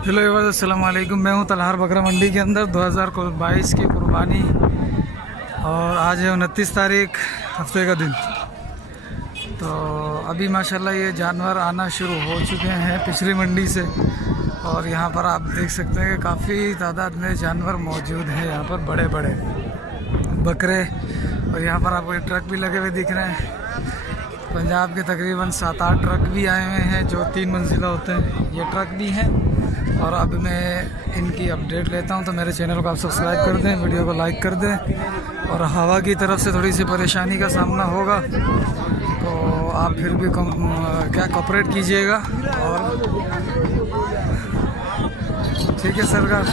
Hello everyone, अस्सलाम वालेकुम। मैं हूं तलहार बकरा मंडी के अंदर 2022 की कुर्बानी और आज है 29 तारीख, हफ्ते का दिन। तो अभी माशाल्लाह ये जानवर आना शुरू हो चुके हैं पिछली मंडी से और यहाँ पर आप देख सकते हैं कि काफ़ी तादाद में जानवर मौजूद हैं। यहाँ पर बड़े बड़े बकरे और यहाँ पर आपको ट्रक भी लगे हुए दिख रहे हैं। पंजाब के तकरीबन 7-8 ट्रक भी आए हुए हैं जो 3 मंजिला होते हैं। ये ट्रक भी हैं और अब मैं इनकी अपडेट लेता हूं। तो मेरे चैनल को आप सब्सक्राइब कर दें, वीडियो को लाइक कर दें। और हवा की तरफ से थोड़ी सी परेशानी का सामना होगा तो आप फिर भी कोऑपरेट कीजिएगा। और ठीक है सरकार।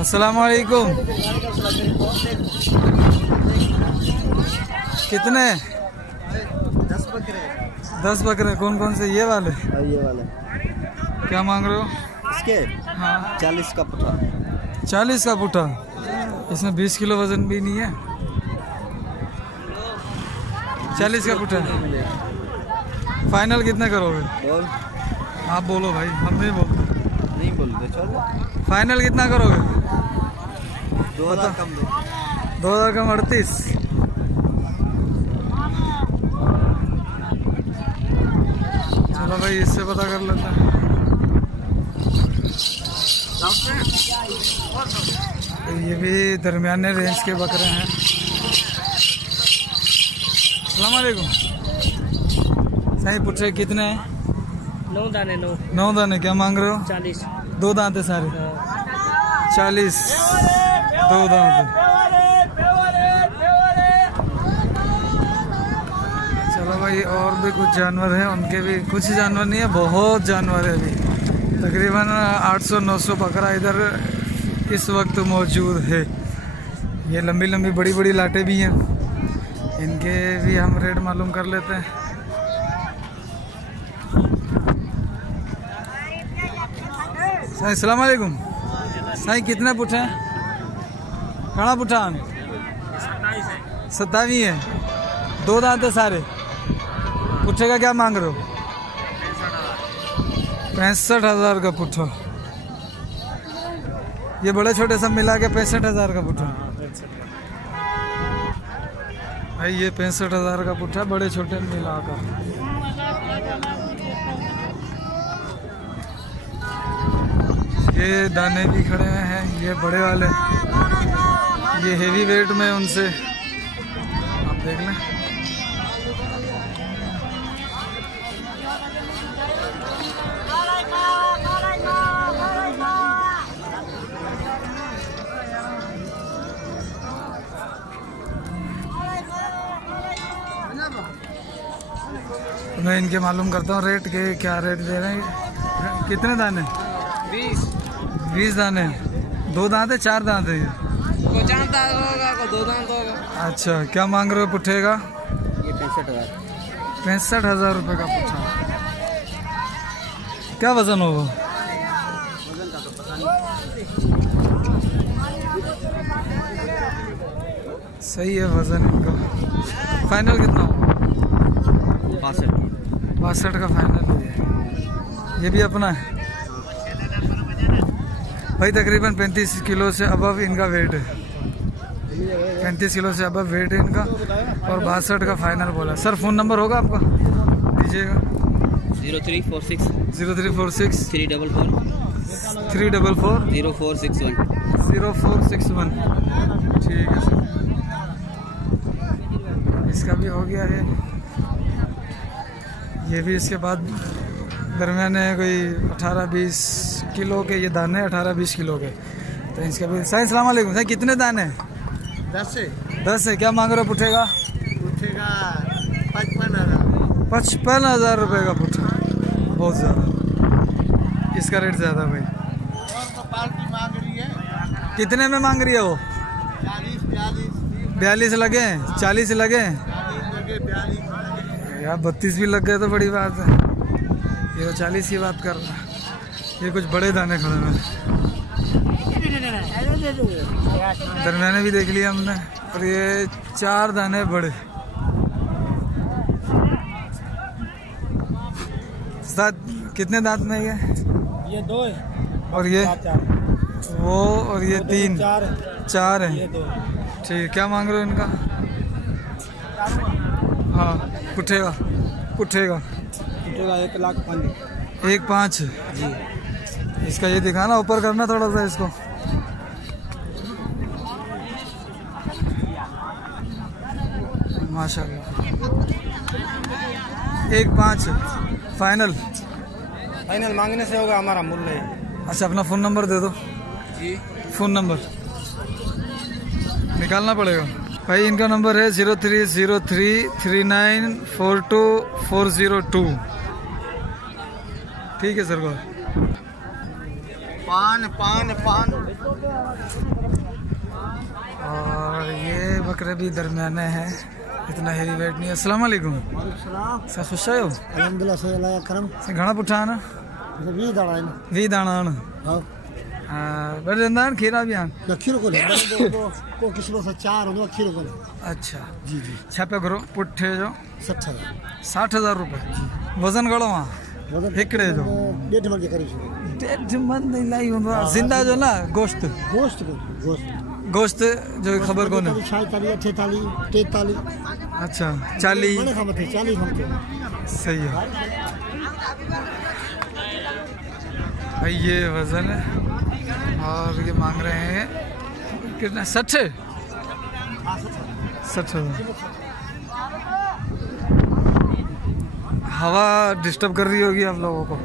अस्सलाम वालेकुम। कितने? 10 बकरे। कौन कौन से? ये वाले? ये वाले। क्या मांग रहे हो इसके? हाँ 40 का पुट्ठा। 40 का पुट्ठा। इसमें 20 किलो वजन भी नहीं है। 40 का पुट्ठा। फाइनल कितने करोगे? बोल। आप बोलो भाई, हम नहीं बोलते। नहीं बोलते, चलो। फाइनल कितना करोगे? 2000 कम दो। 2000 कम 38। चलो भाई, इससे पता कर लेते हैं। तो ये भी दरमियाने रेंज के बकरे हैं। अस्सलाम वालेकुम। सही पुट्ठे कितने हैं? 9 दाने। 9 दाने। क्या मांग रहे हो? 40। 2 दांत है सारे। 40 2 दांत। चलो भाई, और भी कुछ जानवर हैं, उनके भी कुछ जानवर नहीं है, बहुत जानवर है। अभी तकरीबन 800-900 बकरा इधर इस वक्त मौजूद है। ये लंबी लंबी बड़ी बड़ी लाटें भी हैं, इनके भी हम रेट मालूम कर लेते हैं। साईं अस्सलाम वालेकुम। साईं कितने पुट्ठे हैं? कड़ा पुट्ठा? 27 है। 2 दांत है सारे। पुट्ठे का क्या मांग रहे हो? 65,000 का पुट्ठा। ये बड़े छोटे सब मिला के 65,000 का पुट्ठा। भाई ये 65,000 का पुट्ठा, बड़े छोटे मिला कर। ये दाने भी खड़े हुए हैं, ये बड़े वाले, ये हेवी वेट में उनसे आप देख लें। तो मैं इनके मालूम करता हूँ रेट के, क्या रेट दे रहे हैं। कितने दाने? 20 दाने। 2 दांत है 4 दांत है? को 4 दांत होगा, को 2 दांत होगा। अच्छा, क्या मांग रहे हो पुट्ठे का? ये 65,000। 65,000 रुपये का पुट्ठा। क्या वजन होगा? वजन का तो पता नहीं। सही है वजन इनका। फाइनल कितना होगा? 62 का फाइनल है। ये भी अपना है भाई। तकरीबन 35 किलो से अबव इनका वेट है। 35 किलो से अबव वेट है इनका और 62 का फाइनल बोला। सर फोन नंबर होगा आपका? दीजिएगा। 0346 0346 344 344 0461 0461। ठीक है सर, इसका भी हो गया है। ये भी इसके बाद दरमियान है, कोई 18-20 किलो के ये दाने, 18-20 किलो के। तो इसका भी। साईं अस्सलाम वालेकुम। साईं कितने दाने? 10 है। क्या मांग रहे हो पुट्ठे का? पुट्ठे का 55,000। 55,000 रुपये का पुट्ठा। बहुत ज़्यादा, इसका रेट ज़्यादा भाई। तो पार्टी मांग रही है। कितने में मांग रही है वो? 42 लगे? 40 लगे? 42 यार 32 भी लग गए तो बड़ी बात है। ये तो 40 की बात कर रहा है। ये कुछ बड़े दाने खड़े हैं, दरमियाने भी देख लिया हमने। और ये 4 दाने बड़े। साथ कितने दांत में ये? ये 2 है और ये 4 वो, और ये 3 4 4 है। ये 2 ठीक, क्या मांग रहे हो इनका? हाँ, उठेगा उठेगा 1,05,000 1,5 जी। इसका ये दिखाना, ऊपर करना थोड़ा सा इसको। माशाल्लाह 1,5 फाइनल। फाइनल मांगने से होगा हमारा मूल्य। अच्छा, अपना फ़ोन नंबर दे दो जी। फ़ोन नंबर निकालना पड़ेगा भाई। इनका नंबर है 03033942 ठीक है सर। पान पान पान। और ये बकरे भी दरमियाने हैं, इतना हेवी वेट नहीं है। अस्सलाम वालेकुम सर, खुश आयो? अलहमदुलिल्लाह से अल्लाह करम से घना पुठा आना 20 दाड़ा है ना। 20 दाना आना। हां हाँ, बड़े रंदान खीरा भी आन। खीरो को ले को किस्म से 4 हो खीरो को ले। अच्छा जी जी। छापे करो पुठे जो 60,000 60,000 रुपये। वजन घणो आहे हिकिड़े जो? 1.5 मन के करीब। 1.5 मन नहीं लाई हूंदो आहे ज़िंदा जो ना गोश्त गोश्त को गोश्त गोश्त जो ख़बर कोन्हे। 46 48 43। अच्छा 40 बड़े खाते 40 खाते। सही है भाई। ये वजन है और ये मांग रहे हैं कितना? 60,000। हवा डिस्टर्ब कर रही होगी आप लोगों को।